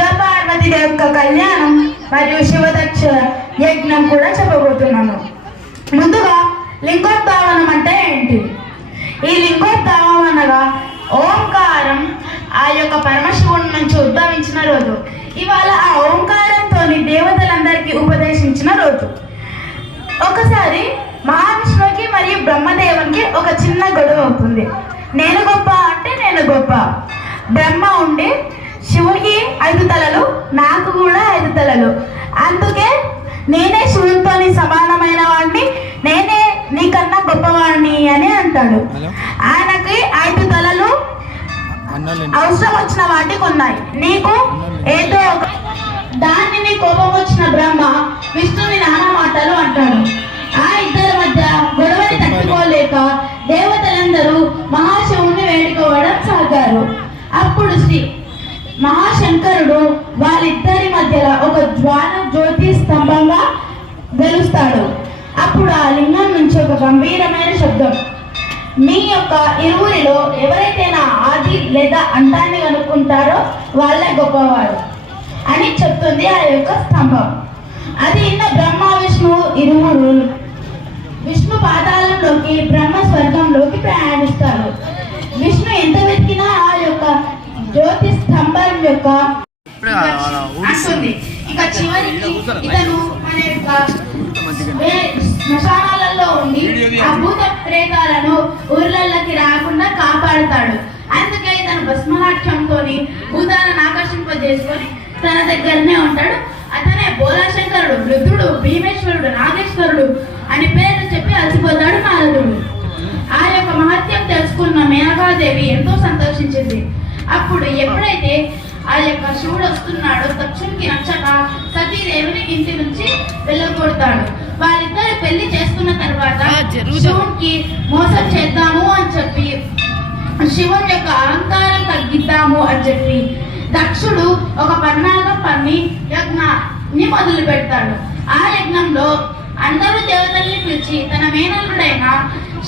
శివపార్వతి యొక్క కళ్యాణం మరియు శివదక్ష యజ్ఞం కూడా చెప్పబోతున్నాను. ముందుగా లింగోద్భావనం అంటే ఏంటి? ఈ లింగోద్భావం అనగా ఓంకారం ఆ యొక్క పరమశివుడి నుంచి ఉద్భవించిన రోజు. ఇవాళ ఆ ఓంకారంతో దేవతలందరికీ ఉపదేశించిన రోజు. ఒకసారి మహావిష్ణువుకి మరియు బ్రహ్మదేవునికి ఒక చిన్న గొడవ అవుతుంది. నేను గొప్ప అంటే నేను గొప్ప. బ్రహ్మ ఉండి శివునికి 5 తలలు, నాకు కూడా 5 తలలు, అందుకే నేనే శివునితో సమానమైన వాడిని, నేనే నీకన్నా గొప్పవాడిని అని అంటాడు. ఆయనకి 5 తలలు అవసరం వచ్చిన వాటికి ఉన్నాయి, నీకు ఏదో ఒక దాన్ని కోపం వచ్చిన బ్రహ్మ విష్ణుని నానా మాటలు అంటాడు. ఆ ఇద్దరి మధ్య గొడవని తట్టుకోలేక దేవతలందరూ మహాశివుణ్ణి వేడుకోవడం సాగారు. అప్పుడు శ్రీ మహాశంకరుడు వాళ్ళిద్దరి మధ్యలో ఒక జ్యోతి స్తంభంగా వెలుస్తాడు. అప్పుడు ఆ లింగం నుంచి ఒక గంభీరమైన శబ్దం, మీ యొక్క ఇరువురిలో ఎవరైతే నా ఆది లేదా అంతాన్ని కనుక్కుంటారో వాళ్ళే గొప్పవారు అని చెప్తుంది ఆ యొక్క స్తంభం. అది విన్న బ్రహ్మ విష్ణు ఇరువురు విష్ణు పాతాళంలోకి, బ్రహ్మ స్వర్గంలోకి ప్రయాణిస్తారు. విష్ణు ఎంత వెతికినా ఆ యొక్క జ్యోతి స్తంభం యొక్క అంటుంది. ఇక చివరికి ఇతను మన యొక్క శ్మశానాలలో ఉండి ఆ భూత ప్రేతాలను ఊర్లలోకి రాకుండా కాపాడుతాడు. అందుకే ఇతను భస్మనాట్యంతో భూతాలను ఆకర్షింపజేసుకొని తన దగ్గరనే ఉంటాడు. అతనే బోలాశంకరుడు, వృద్ధుడు, భీమేశ్వరుడు, నాగేశ్వరుడు అని పేరు చెప్పి అలసిపోతాడు నారదుడు. ఆ యొక్క మహత్యం తెలుసుకున్న మేనకాదేవి ఎంతో సంతోషించింది. అప్పుడు ఎప్పుడైతే ఆ యొక్క శివుడు వస్తున్నాడో దక్షునికి నచ్చక సతీదేవిని ఇంటి నుంచి వెళ్ళగొడతాడు. వాళ్ళిద్దరు పెళ్లి చేసుకున్న తర్వాత శివునికి మోసం చేద్దాము అని చెప్పి, శివుని యొక్క అహంకారం తగ్గిద్దాము అని చెప్పి దక్షుడు ఒక పన్నాగం పన్ని యజ్ఞాన్ని మొదలు పెడతాడు. ఆ యజ్ఞంలో అందరూ దేవతల్ని పిలిచి తన మేనల్లుడైన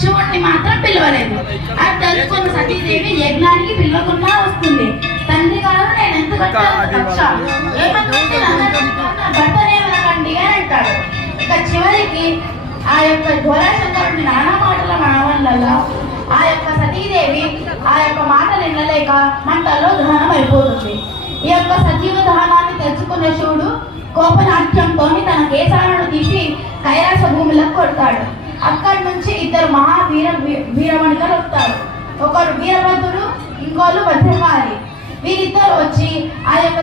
శివుణ్ణి మాత్రం పిలవలేదు. అది తెలుసుకున్న సతీదేవి యజ్ఞానికి పిలవకుండా వస్తుంది. తండ్రి కాదు నేను ఎంత భర్తనేమనకండి అని అంటాడు. ఇక చివరికి ఆ యొక్క జ్వరాశంకరుడిని నానా మాటల వల్ల ఆ యొక్క సతీదేవి ఆ యొక్క మాటలు వినలేక మంటల్లో దహనం అయిపోతుంది. ఈ యొక్క సజీవ దహనాన్ని తెలుసుకున్న శివుడు కోపనాట్యంతో తన కేశాలను తీసి కైలాస భూమిలోకి కొడతాడు. అక్కడి నుంచి ఇద్దరు వీరమణికలు వస్తారు. ఒకరు వీరభద్రుడు, ఇంకోళ్ళు భద్రకాళి. వీరిద్దరు వచ్చి ఆ యొక్క